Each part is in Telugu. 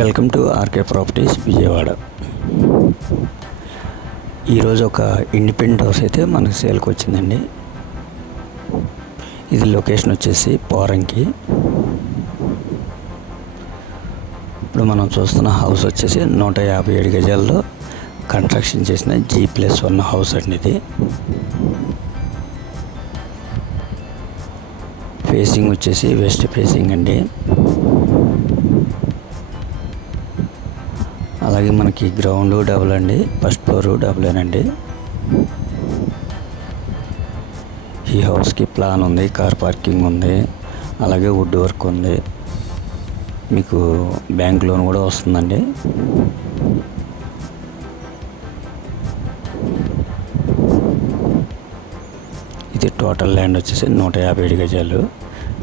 Welcome to RK properties Vijayawada. ఈరోజు ఒక ఇండిపెండెంట్ హౌస్ అయితే మనకు సేల్కి వచ్చిందండి. ఇది లొకేషన్ వచ్చేసి పోరంకి. ఇప్పుడు మనం చూస్తున్న హౌస్ వచ్చేసి 157 గజాల్లో కన్స్ట్రక్షన్ చేసిన G+1 హౌస్ అండి. ఇది ఫేసింగ్ వచ్చేసి వెస్ట్ ఫేసింగ్ అండి. అలాగే మనకి గ్రౌండ్ డబుల్ అండి, ఫస్ట్ ఫ్లోర్ డబులేనండి. ఈ హౌస్కి ప్లాన్ ఉంది, కార్ పార్కింగ్ ఉంది, అలాగే వుడ్ వర్క్ ఉంది. మీకు బ్యాంక్ లోన్ కూడా వస్తుందండి. ఇది టోటల్ ల్యాండ్ వచ్చేసి 157 గజాలు.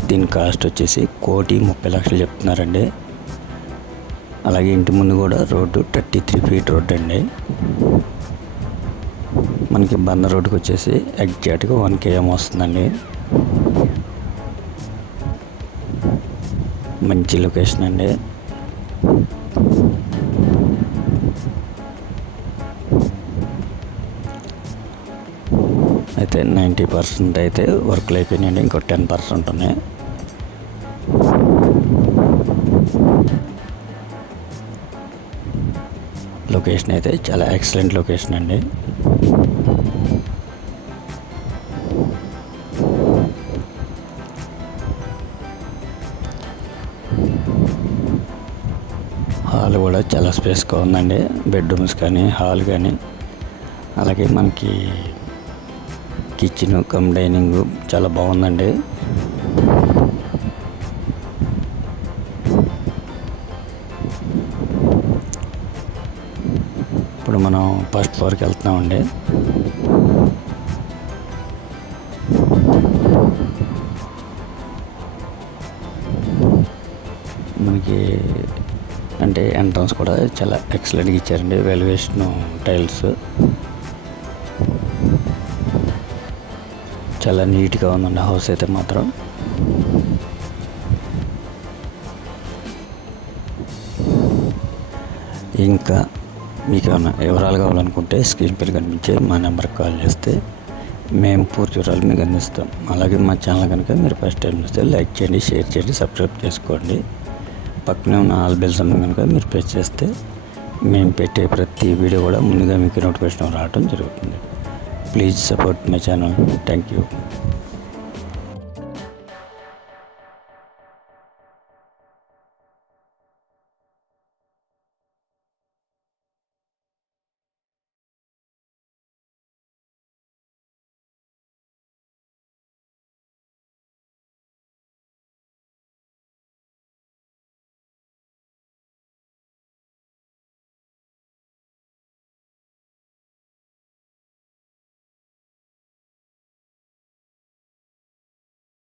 దీని కాస్ట్ వచ్చేసి 1,30,00,000 చెప్తున్నారండి. అలాగే ఇంటి ముందు కూడా రోడ్డు 33 ఫీట్ రోడ్డు అండి. మనకి బందర్ రోడ్డుకి వచ్చేసి ఎగ్జాక్ట్గా 1 km వస్తుందండి. మంచి లొకేషన్ అండి. అయితే 90% అయితే వర్క్లు అయిపోయినాయండి. ఇంకో 10% ఉన్నాయి. లొకేషన్ అయితే చాలా ఎక్సలెంట్ లొకేషన్ అండి. హాల్ కూడా చాలా స్పేస్గా ఉందండి. బెడ్రూమ్స్ కానీ, హాల్ కానీ, అలాగే మనకి కిచెన్ కమ్ డైనింగ్ చాలా బాగుందండి. ఇప్పుడు మనం ఫస్ట్ ఫ్లోర్కి వెళ్తున్నామండి. మనకి అంటే ఎంట్రన్స్ కూడా చాలా ఎక్సలెంట్గా ఇచ్చారండి. వెలివేషన్ టైల్స్ చాలా నీట్గా ఉందండి హౌస్ అయితే మాత్రం. ఇంకా మీకు ఏమైనా వివరాలు కావాలనుకుంటే స్క్రీన్ పైన కనిపించే మా నెంబర్కి కాల్ చేస్తే మేము పూర్తి వివరాలు మీకు అందిస్తాం. అలాగే మా ఛానల్ కనుక మీరు ఫస్ట్ టైం చూస్తే లైక్ చేయండి, షేర్ చేయండి, సబ్స్క్రైబ్ చేసుకోండి. పక్కనే ఉన్న ఆల్ బెల్ సింబల్ కనుక మీరు ప్రెస్ చేస్తే మేము పెట్టే ప్రతి వీడియో కూడా ముందుగా మీకు నోటిఫికేషన్ రావడం జరుగుతుంది. Please support my channel. Thank you.